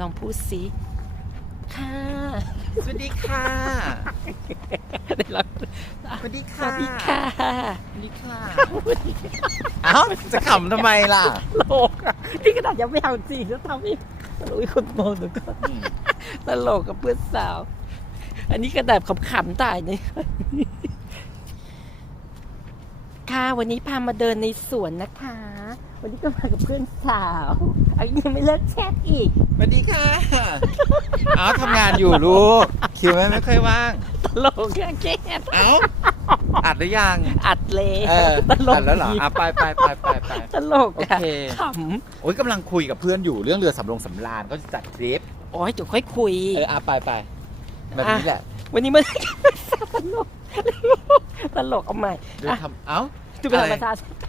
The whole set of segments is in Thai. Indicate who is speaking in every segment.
Speaker 1: ลองพูดสิค่ะ
Speaker 2: สวัสดีค่ะ
Speaker 1: เดี๋ยวเรา
Speaker 2: สวัสดี
Speaker 1: ส
Speaker 2: ค่ะ
Speaker 1: วัสดีค่ะ
Speaker 2: สวัสดีค่ะ เอ้า จะขำทำไมล่ะ
Speaker 1: โลกอะพี่กระดาษยังไม่เอาจริงแล้วทำอีกโอ้ยคนโมหนูก็ตลกกับเพื่อนสาว อันนี้กระดาษขำๆตายเนี่ยค่ะวันนี้พามาเดินในสวนนะคะ วันนี้ก็มากับเพื่อนสาวอันนี้ยังไม่เลิกแชทอีก
Speaker 2: สวัสดีค่ะ เอ้าทำงานอยู่ลูก คิวไม่ไม่ค่อยว่าง
Speaker 1: ตลกแค่แค่
Speaker 2: เอ้าอัดหรือยัง
Speaker 1: อัดเลย
Speaker 2: เออ
Speaker 1: ตลก
Speaker 2: อัดแล้วเหรอ
Speaker 1: ดี
Speaker 2: อะไปไปไปไปไป
Speaker 1: ตลกอะ
Speaker 2: โอเค
Speaker 1: ข
Speaker 2: โอ้ยกำลังคุยกับเพื่อนอยู่เรื่องเรือสำรงสำราญก็จะจัดทริปำ
Speaker 1: โอ้ยเดี๋ยวค่อยคุย
Speaker 2: เอออะไปไปแบบนี้แหละ
Speaker 1: วันนี้มันตลก ตลกเอาใหม่
Speaker 2: เดี๋ยวทำเอ้า
Speaker 1: จุเป็นธรรมชาติตลก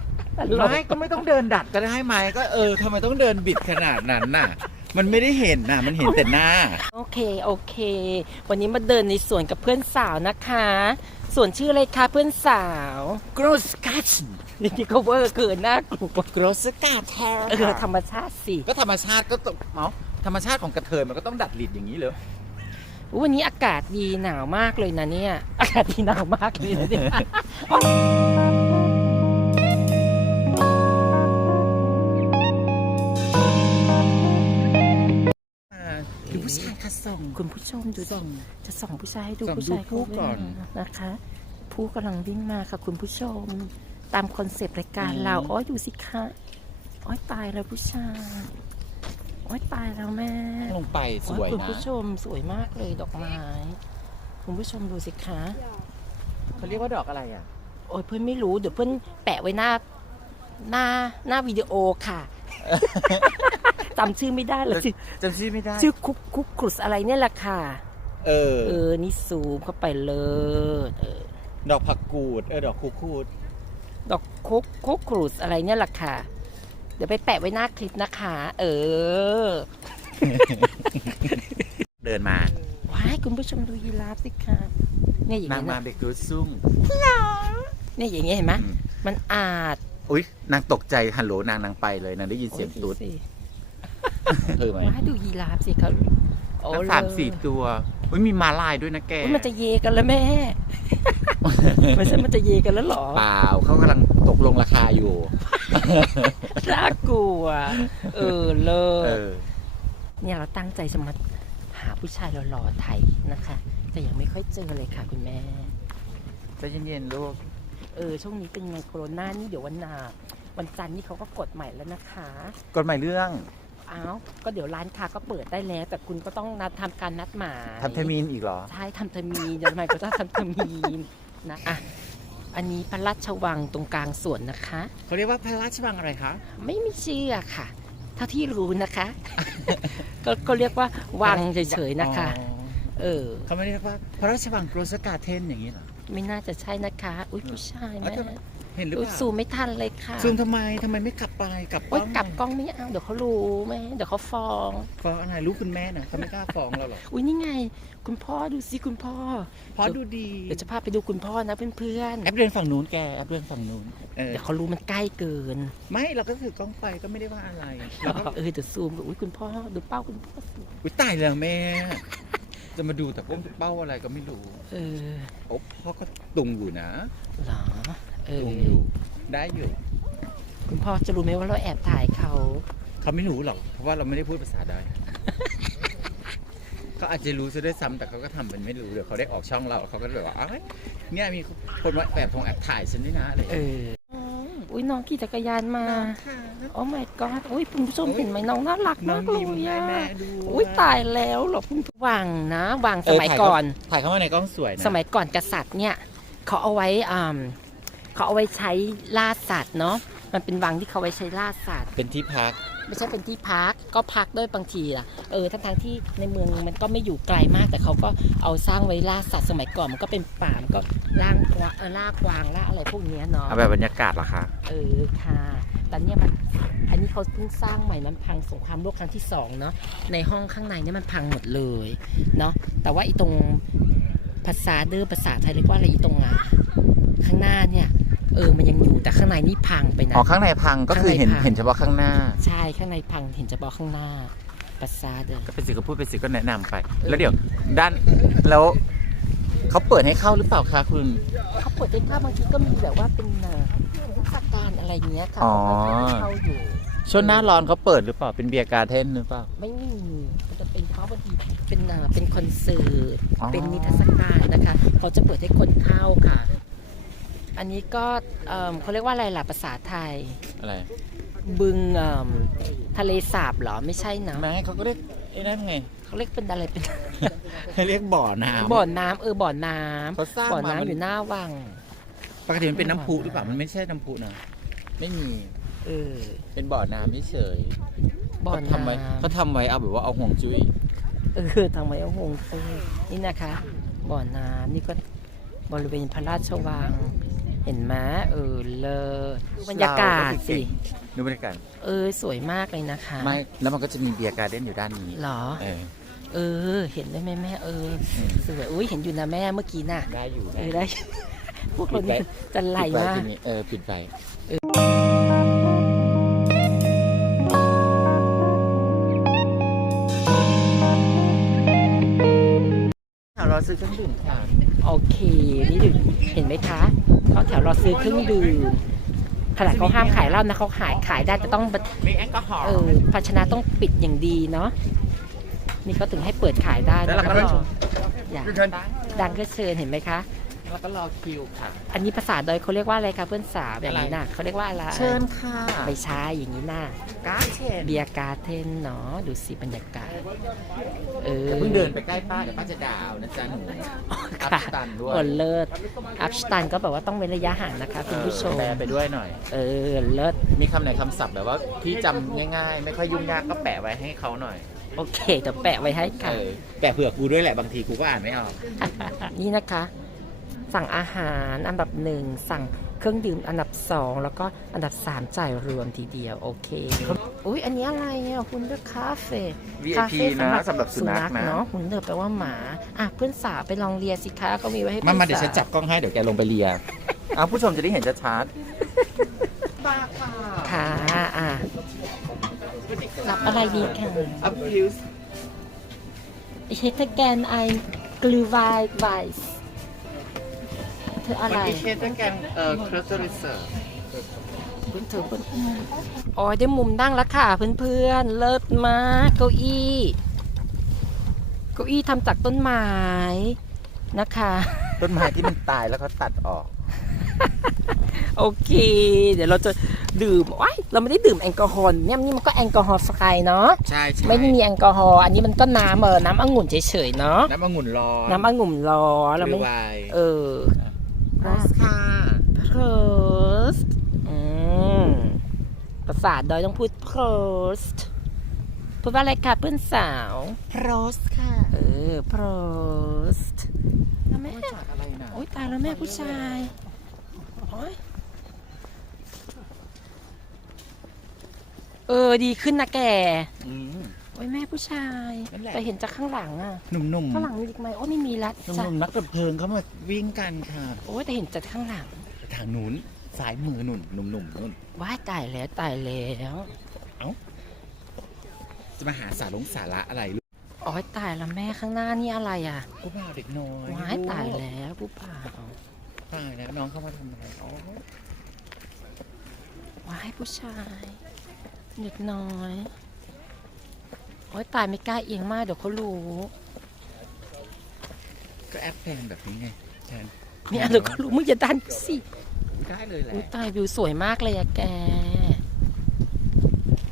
Speaker 2: ไม่ก็ไม่ต้องเดินดัดก็ได้ไหมก็เออทำไมต้องเดินบิดขนาดนั้นน่ะ มันไม่ได้เห็นน่ะ มันเห็นแต่หน้า
Speaker 1: โอเคโอเค วันนี้มาเดินในสวนกับเพื่อนสาวนะคะสวนชื่ออะไรคะเพื่อนสาว
Speaker 2: gross g a t
Speaker 1: นี่ก็เวอร์เกินน่ากลัว
Speaker 2: gross g a t
Speaker 1: เออธรรมชาติสิ
Speaker 2: ก็ธรรมชาติก็ต้องเอ้าธรรมชาติของกระเทยมันก็ต้องดัดหลิดอย่างนี้เลย
Speaker 1: อุ๊ยวันนี้อากาศดีหนาวมากเลยนะเนี่ย อากาศดีหนาวมากเลยนะเนี่ย
Speaker 2: ผู้ชายค่ะส่ง
Speaker 1: คุณผู้ชมดูส่งจะส่องผู้ชายให้ดู
Speaker 2: ส่อง
Speaker 1: ผู้ชาย
Speaker 2: ดูผู้ก่อน
Speaker 1: เขาวิ่งมานะคะ ผู้กำลังวิ่งมาค่ะคุณผู้ชม ตามคอนเซปต์รายการเราโอ้ยดูสิคะโอ้ยตายแล้วผู้ชายโอ้ยตายแล้วแม่
Speaker 2: ลงไปสวย
Speaker 1: โอ้คุณ
Speaker 2: นะ
Speaker 1: ผู้ชมสวยมากเลยดอกไม้ คุณผู้ชมดูสิคะ
Speaker 2: เขาเรียกว่าดอกอะไรอะ
Speaker 1: โอ้ยเพื่อนไม่รู้เดี๋ยวเพื่อนแปะไว้หน้า หน้าหน้าวิดีโอค่ะ จำชื่อไม่ได้เลย
Speaker 2: จำชื่อไม่ได้
Speaker 1: ชื่อคุกคุกครุสอะไรเนี่ยแหละค่ะ
Speaker 2: เออ
Speaker 1: เออ นี่ซูมเข้าไปเลยเออ
Speaker 2: ดอกผักกูด เออ ดอกคูคูด
Speaker 1: ดอกคุกคุกครุสอะไรเนี่ยแหละค่ะ เดี๋ยวไปแปะไว้หน้าคลิปนะคะ เออ
Speaker 2: เดินมา
Speaker 1: ว้ายคุณผู้ชมดูยีราฟสิคะเนี่ยอย่าง
Speaker 2: นาง
Speaker 1: เงี้ย
Speaker 2: มา
Speaker 1: นะ
Speaker 2: เบกรูซุ่ง
Speaker 1: เนี่ยอย่างเงี้ยเห็นไหม
Speaker 2: อืม
Speaker 1: มันอาจ
Speaker 2: อุ้ยนางตกใจฮัลโหลนางนางไปเลยนางได้ยินเสียงตุ๊ด
Speaker 1: โอ้ดูสิ
Speaker 2: เออไหม
Speaker 1: ว้ายดูยีราฟสิครับโอ้
Speaker 2: ทั้งสามสี่ตัวอุ้ยมีมาลายด้วยนะแก
Speaker 1: อุ๊ยมันจะเยกันแล้วแม่ไม่ใช่มันจะเยกันแล้วเหรอ
Speaker 2: เปล่าเขากำลังตกลงราคาอยู่
Speaker 1: น่ากลัว เออเลิ
Speaker 2: เอ
Speaker 1: ศ
Speaker 2: อ
Speaker 1: เนี่ยเราตั้งใจจะมาหาผู้ชายหล่อๆไทยนะคะ แต่ยังไม่ค่อยเจอเลยค่ะคุณแม่
Speaker 2: ใจเย็นๆลูก
Speaker 1: เออ ช่วงนี้เป็นไงโควิดนี่เดี๋ยววันหนาวันจันทร์นี่เขาก็กฎใหม่แล้วนะคะ
Speaker 2: กฎหมายเรื่อง
Speaker 1: อ้าวก็เดี๋ยวร้านค้าก็เปิดได้แล้ว แต่คุณก็ต้องนัดทำการนัดหมาย
Speaker 2: ทำเทอร์มีนอีกเหรอ
Speaker 1: ใช่ทำเทอร์มีนเดี๋ยวทำไมก็ต้องทำเทอร์มีนนะอะอันนี้พระราชวังตรงกลางสวนนะคะ
Speaker 2: เขาเรียกว่าพระราชวังอะไรคะ
Speaker 1: ไม่มีชื่อค่ะ เท่าที่รู้นะคะ ก็ก็เรียกว่าวังเฉยๆนะคะ
Speaker 2: อ๋อ
Speaker 1: เออ
Speaker 2: เขาไม่ได้เรียกว่าพระราชวังโกรสกาเทนอย่างนี้เหรอ
Speaker 1: ไม่น่าจะใช่นะคะ อุ้ยผู้ชาย
Speaker 2: อ๋อ
Speaker 1: แม่
Speaker 2: ทำไม เห็นหรือ
Speaker 1: อุ๊
Speaker 2: เป
Speaker 1: ย
Speaker 2: ล่า
Speaker 1: ซูมไม่ทันเลยค่ะ
Speaker 2: ซูมทำไมทำไมไม่กลับไปกลับ
Speaker 1: โอ๊ย
Speaker 2: ล้อง
Speaker 1: กลับ
Speaker 2: หน่อย
Speaker 1: กล้องไม่เอาเดี๋ยวเขารู้ไหมเดี๋ยวเขาฟ้อง
Speaker 2: ฟ้องอะไรรู้คุณแม่นะเขาไม่กล้าฟ้องเราหรอก
Speaker 1: อุ้ยนี่ไง คุณพ่อดูสิคุณพ่อ
Speaker 2: เพราะดูดี
Speaker 1: เดี๋ยวจะพาไปดูคุณพ่อนะเพื่อน
Speaker 2: แอปเดินฝั่งนู้นแกแอปเดินฝั่งนู้นเอ
Speaker 1: ๆ
Speaker 2: อ
Speaker 1: เดี๋ยวเขารู้มันใกล้เกิน
Speaker 2: ไม่เราก็ถือกล้องไปก็ไม่ได้ว่าอะไรเราก็
Speaker 1: เออเดี๋ยวซูมอุ้ยคุณพ่อดูเป้าคุณพ่อสิ
Speaker 2: อุ้ยตายแล้วแม่ จะมาดูแต่ป้งเป้าอะไรก็ไม่รู้
Speaker 1: เออ
Speaker 2: โอ้พ่อก็ตุงอยู่นะ
Speaker 1: เหรอ เอ
Speaker 2: ตุง
Speaker 1: อ
Speaker 2: อยู่ ได้อยู่
Speaker 1: คุณพ่อจะรู้ไหมว่าเราแอบถ่ายเขา
Speaker 2: เขาไม่รู้หรอก เพราะว่าเราไม่ได้พูดภาษาได้ เขาอาจจะรู้ซะด้วยซ้ำแต่เขาก็ทำเป็นไม่รู้ เดี๋ยวเขาได้ออกช่องเราเขาก็แบบว่าอ้าวเนี่ยมีคนมาแอบคงแอบถ่ายฉันด้วยนะอะไรอย่าง
Speaker 1: เอ
Speaker 2: เงี้ย
Speaker 1: อ อุ้ยน้องขี่จักรยานมาโอ้ my god อุ้ยคุณผู้ชม
Speaker 2: โอ้ย
Speaker 1: เห็นไหมน้องน่ารัก
Speaker 2: น้อ
Speaker 1: มางกเล
Speaker 2: ยิ้ม
Speaker 1: ย
Speaker 2: ให้
Speaker 1: อะ
Speaker 2: แม่ดู
Speaker 1: อุ้ยตายแล้วเหรอคุณวังนะวังสมัย
Speaker 2: เถ่า
Speaker 1: ก่อน
Speaker 2: ถ่ายเข้ามาในกล้องสวยนะ
Speaker 1: สมัยก่อนกษัตริย์เนี่ยเขาเอาไว้อ่า เขาเอาไว้ใช้ล่าสัตว์เนาะมันเป็นวังที่เขาไว้ใช้ล่าสัตว์
Speaker 2: เป็นที่พัก
Speaker 1: ไม่ใช่เป็นที่พักก็พักด้วยบางทีล่ะเออทั้งทที่ในเมืองมันก็ไม่อยู่ไกลมาก แต่เขาก็เอาสร้างไว้ล่าสัตว์สมัยก่อนมันก็เป็นป่ามันก็ล่างกวางเออล่ากวางล่าอะไรพวกเนี้ยเนาะ
Speaker 2: เอาแบบบรรยากาศเหรอคะ
Speaker 1: เออค่ะแต่เนี่ยมันอันนี้เขาเพิ่งสร้างใหม่มันพังสงครามโลกครั้งที่สองเนาะในห้องข้างในเนี่ยมันพังหมดเลยเนาะแต่ว่าอีตรงภาษาเดิมภาษาไทยเรียกว่าอะไรอีตรงอะข้างหน้าเนี่ย เออมันยังอยู่แต่ข้างในนี่พังไปนะ
Speaker 2: อ๋อข้างในพังก็คือเห็น
Speaker 1: ข้างในพัง
Speaker 2: เห็นเฉพาะข้างหน้า
Speaker 1: ใช่ข้างในพังเห็นเฉพาะข้างหน้าปราสาทเด้อ
Speaker 2: ก็เป็นสิก็พูดเป็นสิก็แนะนำไป
Speaker 1: เออ
Speaker 2: แล้วเดี๋ยวด้านแล้วเขาเปิดให้เข้าหรือเปล่าคะคุณ
Speaker 1: เขาเปิดเป็นภาพบางทีก็มีแบบว่าเป็นเอ่อเทศกาลอะไรอย่างเงี้ยค่ะ
Speaker 2: อ๋อ
Speaker 1: เขาเข้าอยู่
Speaker 2: ช่วงหน้าร้อนเขาเปิดหรือเปล่าเป็นเบียร์การ์เทนหรือเปล่า
Speaker 1: ไม่มีมันจะเป็นเขาบางทีเป็นเอ่อเป็นคอนเสิร์ต
Speaker 2: อ๋อ
Speaker 1: เป็นนิทรรศการนะคะ เขาจะเปิดให้คนเข้าค่ะ อันนี้ก็เอิ่มเขาเรียกว่าอะไรล่ะภาษาไทย
Speaker 2: อะไร
Speaker 1: บึงเอิ่มทะเลสาบเหรอไม่ใช่นะ
Speaker 2: ไม่เขาก็เรียกไอ้นั่นไง
Speaker 1: เขาเรียกเป็นอะไรเป็น
Speaker 2: เรียกบ่อน้ำ
Speaker 1: บ่อน้ำเออบ่อน้ำ
Speaker 2: เขาสร้าง
Speaker 1: บ่อ
Speaker 2: มา
Speaker 1: น้ำ
Speaker 2: มัน
Speaker 1: อยู่หน้าวัง
Speaker 2: ปกติมันเป็นน้ำพุหรือเปล่ามันไม่ใช่น้ำพุนะไม่มี
Speaker 1: เออ
Speaker 2: เป็นบ่อน้ำเฉย
Speaker 1: บ่อ
Speaker 2: เขาทำไว้
Speaker 1: น้ำ
Speaker 2: เขาทำไว้เอาแบบว่าเอาห่วงจุ้ย
Speaker 1: เออทำไมเอาหงซุยนี่นะคะ บ่อน้ำนี่ก็บริเวณพระราชวังเห็นไหมเออเลอบรรยากาศสิ
Speaker 2: ดูบรรยากาศ
Speaker 1: เออสวยมากเลยนะคะ
Speaker 2: ไม่แล้วมันก็จะมีเบียร์การ์เด้นอยู่ด้านนี้
Speaker 1: เหรอ
Speaker 2: เออ
Speaker 1: เออ เห็นได้ไหมแม่เออ
Speaker 2: อืม
Speaker 1: สวยอุ้ยเห็นอยู่นะแม่เมื่อกี้น่ะ
Speaker 2: ได้อยู่
Speaker 1: เออได้ พวกเรา
Speaker 2: ปิดไว้
Speaker 1: นี่จะไหล
Speaker 2: ปิดไว้
Speaker 1: มาก
Speaker 2: ทีนี้เออปิดไว้เร ซื้อเครื่องดื่มค่ะ
Speaker 1: โอเค นี่ดูเห็นไหมคะเขาแถวรอซื้อเครื่องดื่มขนาดเขาห้ามขายเหล้านะเขาขายขายได้แต่ต้อง
Speaker 2: มีแอลกอฮอล์
Speaker 1: เออภาชนะต้องปิดอย่างดีเนาะนี่ก็ถึงให้เปิดขายได้
Speaker 2: แล้ว
Speaker 1: นะ
Speaker 2: เรา
Speaker 1: คะ
Speaker 2: ก็รอ
Speaker 1: อยากดังก็เชิญเห็นไหมคะ
Speaker 2: แล้วก็รอคิวค่ะ
Speaker 1: อันนี้ภาษาดอยเขาเรียกว่าอะไรคะเพื่อนสาวแบบนี้น่ะเขาเรียกว่าอะไร
Speaker 2: เชิญค่ะ
Speaker 1: ไม่ใช่อย่างนี้น่ะ
Speaker 2: การ์เชน
Speaker 1: เบียร์การ์เทนเนาะดูสิบรรยากาศเออ
Speaker 2: เพิ่งเดินไปใกล้ป้าเดี๋ยวป้าจะด่าวนะจ๊ะหนูอัพ
Speaker 1: ค่ะ
Speaker 2: สตันด้วย
Speaker 1: โอเลิศอัพสตันก็แบบว่าต้องเว้นระยะห่างนะคะคุณผู้ชม
Speaker 2: แปลไปด้วยหน่อย
Speaker 1: เออเลิศ
Speaker 2: มีคำไหนคำศัพท์แบบว่าที่จำง่ายๆ ไม่ค่อยยุ่งยากก็แปะไว้ให้เขาหน่อย
Speaker 1: โอเคเดี๋ยวแปะไว้ให้
Speaker 2: เอ
Speaker 1: ค่ะ
Speaker 2: อแปะเผื่อกูด้วยแหละบางทีกูก็อ่านไม่ออก
Speaker 1: นี่นะคะ สั่งอาหารอันดับหนึ่งสั่งเครื่องดื่มอันดับสองแล้วก็อันดับสามจ่ายรวมทีเดียว โอเคอุ้ยอันนี้อะไรอะคุณเลือกคาเฟ่
Speaker 2: VIP
Speaker 1: คาเฟ่
Speaker 2: นะสำหรับสุนัขนะ
Speaker 1: เนาะคุณเลือกแปลว่าหมาอะเพื่อนสาวไปลองเลียสิคะก็มีไว้ให้
Speaker 2: มา
Speaker 1: เพื่อน
Speaker 2: มาเดี๋ยวฉัน
Speaker 1: สาว
Speaker 2: จับกล้องให้เดี๋ยวแกลงไปเลียเอาผู้ชมจะได้เห็นชัดๆบ้าค่ะ
Speaker 1: ค่ะอะรับอะไรดีค่ะ
Speaker 2: อัพพิวส์
Speaker 1: Ich hätte gern ein Glühwein Weiß เธออะไร
Speaker 2: มันมีเชฟด้วยกันเอ่อครอสเตอร์เซอร์
Speaker 1: คุณเธอเพื่อนโอ้ยได้มุมนั่งแล้วค่ะเพื่อนๆ เลิศมากเก้าอี้ เก้าอี้ทำจากต้นไม้นะคะ
Speaker 2: ต้นไม้ที่มันตายแล้วเขาตัดออก
Speaker 1: โอเค เดี๋ยวเราจะดื่มว้ายเราไม่ได้ดื่มแอลกอฮอล์เนี่ยนี่มันก็แอลกอฮอล์สกายเนาะ
Speaker 2: ใช่ใช่
Speaker 1: ไม่ได้มีแอลกอฮอล์อันนี้มันก็น้ำเออน้ำองุ่นเฉยๆเนาะ
Speaker 2: น้ำองุ่นร้อน
Speaker 1: น้ำองุ่นร้อนเรา
Speaker 2: หรื
Speaker 1: ไม่
Speaker 2: อไวน์
Speaker 1: เออ
Speaker 2: โรสค่ะ
Speaker 1: Prost อืมภาษาดอยต้องพูด Prost พูดว่าอะไรคะเพื่อนสาว
Speaker 2: โรสค่ะ
Speaker 1: เออ Prost แล้วแม่
Speaker 2: มาจากอะไรนะ
Speaker 1: โอ๊ยตายแล้วแม่ผู้ชายโอ๊ยเออ ดีขึ้นนะแก
Speaker 2: อืม
Speaker 1: โอ้ยแม่ผู้ชาย
Speaker 2: นั่นแหละ
Speaker 1: แต่เห็นจากข้างหลังอะ
Speaker 2: หนุ่มๆ
Speaker 1: ข้างหลังมีอีกไหมโอ้ไม่มีแล้ว
Speaker 2: หนุ่
Speaker 1: จ้ะ
Speaker 2: มๆนักดับเพลิงเขามาวิ่งกันค่ะ
Speaker 1: โอ้ยแต่เห็นจากข้างหลัง
Speaker 2: ทางนู้นสายมือหนุ่นหนุ่มๆนุ่น
Speaker 1: ว้ายตายแล้วตายแล้ว
Speaker 2: จะมาหาสาลงสาระอะไรลูก
Speaker 1: โอ้ยตายแล้วแม่ข้างหน้านี่อะไรอะ
Speaker 2: ผู้บ่าวเด็กน้อย
Speaker 1: ว้ายตายแล้วผู้เปล่า
Speaker 2: ตายแล้วน้องเข้ามาทำอะไรอ๋อ
Speaker 1: ว้ายผู้ชายเด็กน้อย โอ้ยตายไม่กล้าเอียงมากเดี๋ยวเขารู้
Speaker 2: ก็แอปแพนแบบนี้ไงแทน
Speaker 1: เนี่ยเดี๋ยวเขารู้มึงอย่าดันกูสิ
Speaker 2: ได้เลยแหละ
Speaker 1: อุ้ยตายวิวสวยมากเลยอะแก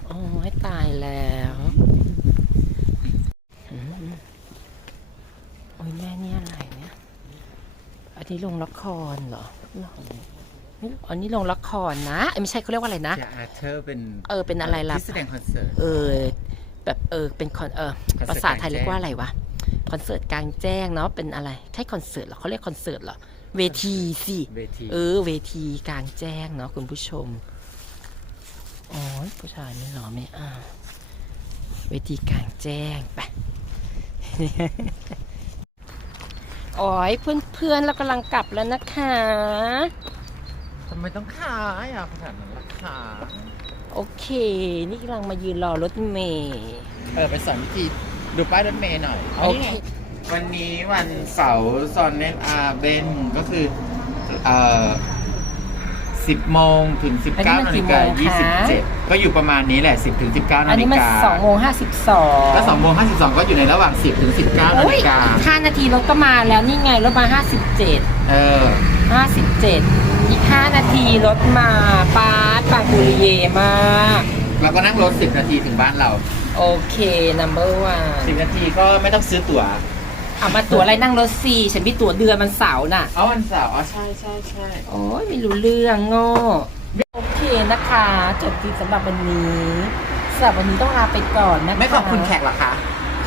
Speaker 1: โอ้ยตายแล้วอืมโอ้ยแม่นี่อะไรเนี่ย อันนี้ลงละครเหรอหรอไม่อันนี้ลงละครนะเอ้ยไม่ใช่เขาเรียกว่าอะไรนะ
Speaker 2: เชียร์อาร์เธอร์เป็น
Speaker 1: เออเป็นอะไรล่ะ
Speaker 2: ที่แสดงคอนเสิร์ต
Speaker 1: เออ แบบเออเป็นคอนเออ
Speaker 2: คอนเสิร์ต
Speaker 1: ภาษาไทย
Speaker 2: กลางแจ้ง
Speaker 1: เรียกว่าอะไรวะคอนเสิร์ตกลางแจ้งเนาะเป็นอะไรใช่คอนเสิร์ตเหรอเขาเรียกคอนเสิร์ตเหรอเวทีสิ
Speaker 2: เวที
Speaker 1: เออ เวทีกลางแจ้งเนาะคุณผู้ชมอ๋อผู้ชายไม่หรอไม่อ้าวเวทีกลางแจ้งไปโอ้ยเพื่อนเพื่อนๆเรากำลังกลับแล้วนะคะ
Speaker 2: ทำไมต้องขายอะขนาดนั้นราคา
Speaker 1: โอเค นี่กำลังมายืนรอรถเมย์
Speaker 2: เออไปสอนวิธีดูป้ายรถเมย์หน่อย
Speaker 1: โอเค
Speaker 2: วันนี้วันเสาร์ซอนเนตอาเบนก็คือเอ่อ10โมงถึง19นาฬิกา27ก็อยู่ประมาณนี้แหละ10ถึง19
Speaker 1: อั
Speaker 2: นานฬิ
Speaker 1: นี้มัน
Speaker 2: กา
Speaker 1: สองโมงห้าสิบสอง
Speaker 2: ก็2โมง52ก็อยู่ในระหว่าง10ถึง19นาฬิกา
Speaker 1: ห้านาทีรถก็มาแล้วนี่ไงรถมาห้าสิบเจ็ด
Speaker 2: เออ
Speaker 1: ห้าสิบเจ็ด อีกห้านาทีรถมาปาดปางกุริเยมาก
Speaker 2: เราก็นั่งรถ 10 นาทีถึงบ้านเรา
Speaker 1: โอเค number one
Speaker 2: 10 นาทีก็ไม่ต้องซื้อตั๋ว
Speaker 1: เอามาตั๋วอะไรนั่งรถสี่ฉันมีตั๋วเดือนมันเสาร์น่ะ
Speaker 2: อ๋อวันเสาร์อ๋อใช่ใช่ใช่
Speaker 1: โอ้ยไม่รู้เรื่องโง่โอเคนะคะ จบที่สำหรับวันนี้สำหรับวันนี้ต้องลาไปก่อนนะคะ
Speaker 2: ไม่ขอบคุณแขกเหรอคะ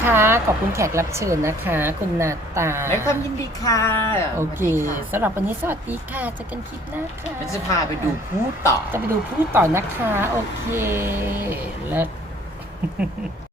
Speaker 1: ค่ะขอบคุณแขกรับเชิญนะคะ คุณนาตา
Speaker 2: ไม่ความยินดีค่ะ
Speaker 1: โอเคสำหรับวันนี้สวัสดีค่ะเจอกันคลิปหน้าค่ะ
Speaker 2: ฉันจะพาไปดูผู้ต่อ
Speaker 1: จะไปดูพูดต่อนะคะ โอเค แล้ว